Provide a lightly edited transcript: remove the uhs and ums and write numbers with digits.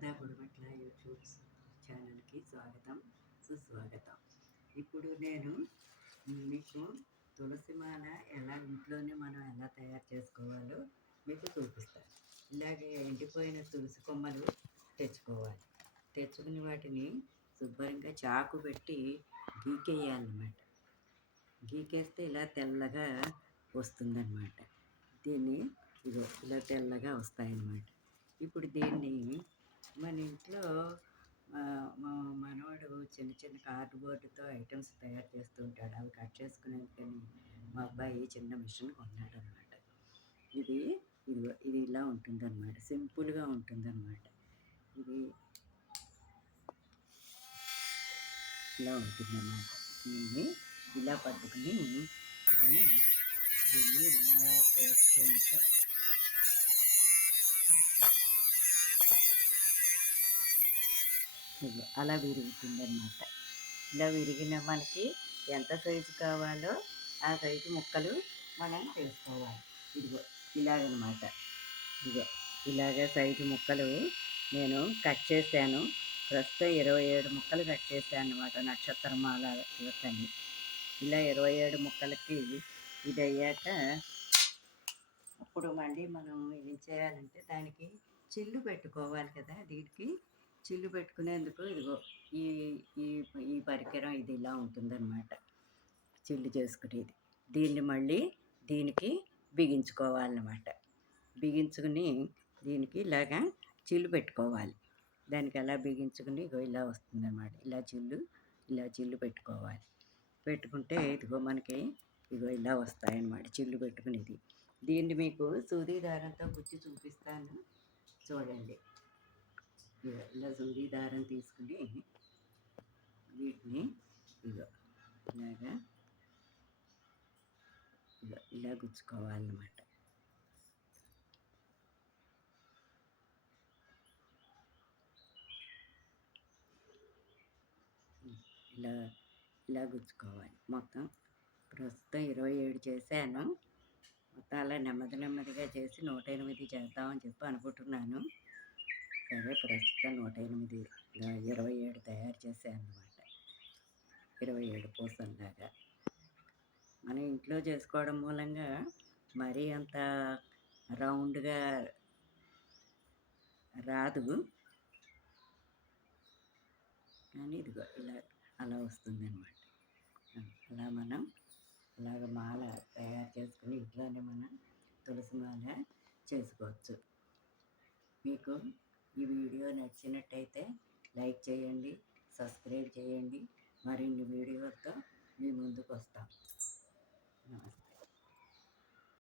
Sharada Gudimetla YouTube ఛానల్కి స్వాగతం, సుస్వాగతం. ఇప్పుడు నేను మీకు తులసి మాల ఎలా ఇంట్లోనే మనం ఎలా తయారు చేసుకోవాలో మీకు చూపిస్తాను. ఇలాగే ఎండిపోయిన తులసి కొమ్మలు తెచ్చుకోవాలి. తెచ్చుకుని వాటిని శుభ్రంగా చాకు పెట్టి గీకేయాలన్నమాట. గీకేస్తే ఇలా తెల్లగా వస్తుందన్నమాట. దీన్ని ఇలా తెల్లగా వస్తాయన్నమాట. ఇప్పుడు దీన్ని మన ఇంట్లో మా మనవాడు చిన్న చిన్న కార్డ్బోర్డ్తో ఐటమ్స్ తయారు చేస్తూ ఉంటాడు. అవి కట్ చేసుకునేందుకని మా అబ్బాయి చిన్న మిషన్ కొన్నాడు అనమాట. ఇది ఇలా ఉంటుందన్నమాట. సింపుల్గా ఉంటుందన్నమాట. ఇది ఇలా ఉంటుందన్నమాట. దీన్ని ఇలా పట్టుకుని దీన్ని ఇలా చేస్తుంటే అలా విరుగుతుందన్నమాట. ఇలా విరిగిన మనకి ఎంత సైజు కావాలో ఆ సైజు ముక్కలు మనం చేసుకోవాలి. ఇలాగనమాట. ఇలాగ సైజు ముక్కలు నేను కట్ చేశాను. ప్రస్తుతం 27 ముక్కలు కట్ చేశాను అనమాట. నక్షత్రమాల అని ఇలా 27 ముక్కలకి ఇది అయ్యాక ఇప్పుడు మళ్ళీ మనం ఏం చేయాలంటే దానికి చిల్లు పెట్టుకోవాలి కదా. దీనికి చిల్లు పెట్టుకునేందుకు ఈ ఈ ఈ పరికరం ఇది ఇలా ఉంటుందన్నమాట. చిల్లు చేసుకునేది. దీన్ని మళ్ళీ దీనికి బిగించుకోవాలన్నమాట. బిగించుకుని దీనికి ఇలాగా చిల్లు పెట్టుకోవాలి. దానికి అలా బిగించుకుని ఇలా వస్తుందన్నమాట. ఇలా చిల్లు పెట్టుకోవాలి. పెట్టుకుంటే మనకి ఇలా వస్తాయన్నమాట చిల్లు పెట్టుకునేది. దీన్ని మీకు సూది దారంతో గుచ్చి చూపిస్తాను, చూడండి. ఇలా సూది దారం తీసుకుని వీటిని ఇలా గుచ్చుకోవాలన్నమాట. ఇలా గుచ్చుకోవాలి. మొత్తం ప్రస్తుతం 27 చేశాను. మొత్తం అలా నెమ్మదిగా చేసి 108 చేద్దామని చెప్పి అనుకుంటున్నాను. సరే, ప్రస్తుతం 108 27 తయారు చేశాను అనమాట. 27 పూసల్లాగా మనం ఇంట్లో చేసుకోవడం మూలంగా మరీ అంత రౌండ్గా రాదు, కానీ ఇలా అలా వస్తుందన్నమాట. అలా మనం అలాగ మాల తయారు చేసుకుని ఇంట్లోనే మనం తులసి మాల చేసుకోవచ్చు. మీకు ఈ వీడియో నచ్చినట్టయితే లైక్ చేయండి, సబ్స్క్రైబ్ చేయండి. మరిన్ని వీడియోలతో మీ ముందుకు వస్తాం. నమస్తే.